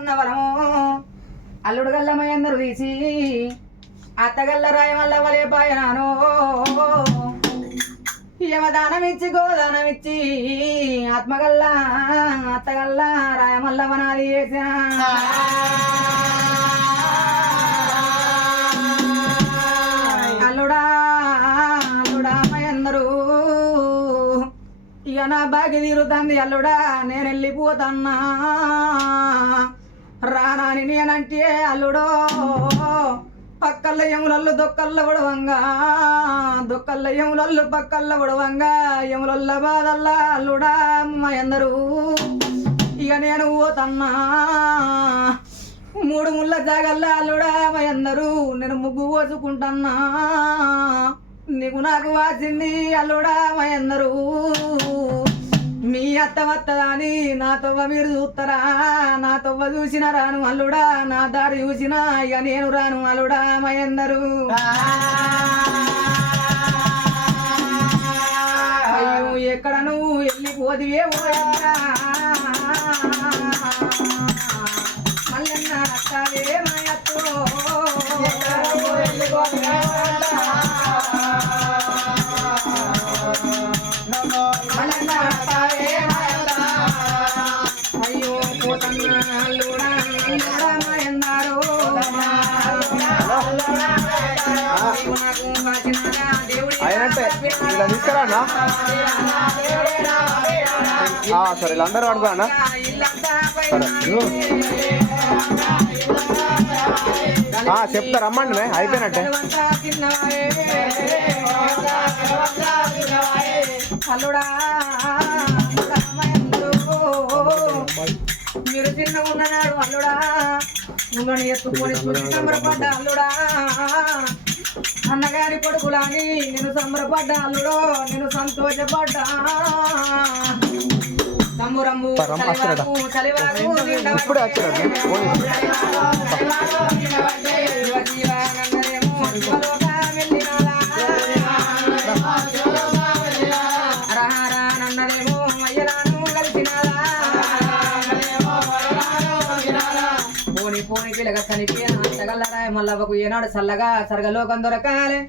అన్నవరము అల్లుడు గల్ల మయందరు తీసి అత్తగల్ల రాయమల్ల వలే పాయనాను. యమదానమిచ్చి గోదానమిచ్చి ఆత్మగల్ల అత్తగల్ల రాయమల్ల వనాది చేసిన. అల్లుడా అల్లుడా మయందరు ఇక నా బాగి తీరుతుంది అల్లుడా నేను వెళ్ళిపోతన్నా రానాని అల్లుడో పక్కల్ల యములల్లు దొక్కల్ల ఉడవంగా దొక్కల్ల యములల్లు పక్కల్ల ఉడవంగా యములల్ల బాధల్లా అల్లుడా మయందరు ఇక నేను పోతన్నా మూడు ముళ్ళ జాగల్లా అల్లుడా మయందరు నేను ముగ్గు పోసుకుంటన్నా నీకు నాకు వాచింది అల్లుడా మయందరు మీ అత్త వత్తదాని నాతో తవ్వ మీరు చూస్తారా నా తవ్వ చూసిన రాను అల్లుడా నా దారి చూసిన ఇక నేను రాను అల్లుడా మయందరు ఎక్కడ నువ్వు వెళ్ళిపోదివే ఓయన్నా మల్లన్న అత్తవే మయత్తో వెళ్ళిపోదివే అయినట్టే. ఇలా తీసుకురా అన్న. సరే ఇలా అందరూ అడుగు అన్న. సరే చెప్తా రమ్మండి అయిపోయినట్టే. మీరు చిన్న ఉన్ననాడు అల్లుడా. నువ్వు ఎత్తుకొని చూసి సంబరపడ్డ అల్లుడా. అన్నగారి కొడుకులాని నేను సంబరపడ్డా అల్లుడో నేను సంతోషపడ్డా అచ్చరట. చలివాకు చలివాకు. ఇప్పుడే వచ్చాడు పోనీ పోని పోని పిల్లగ అంతగల్లరాయ మల్లవకు ఏనాడు చల్లగా సరగలోకం దొరకాలే.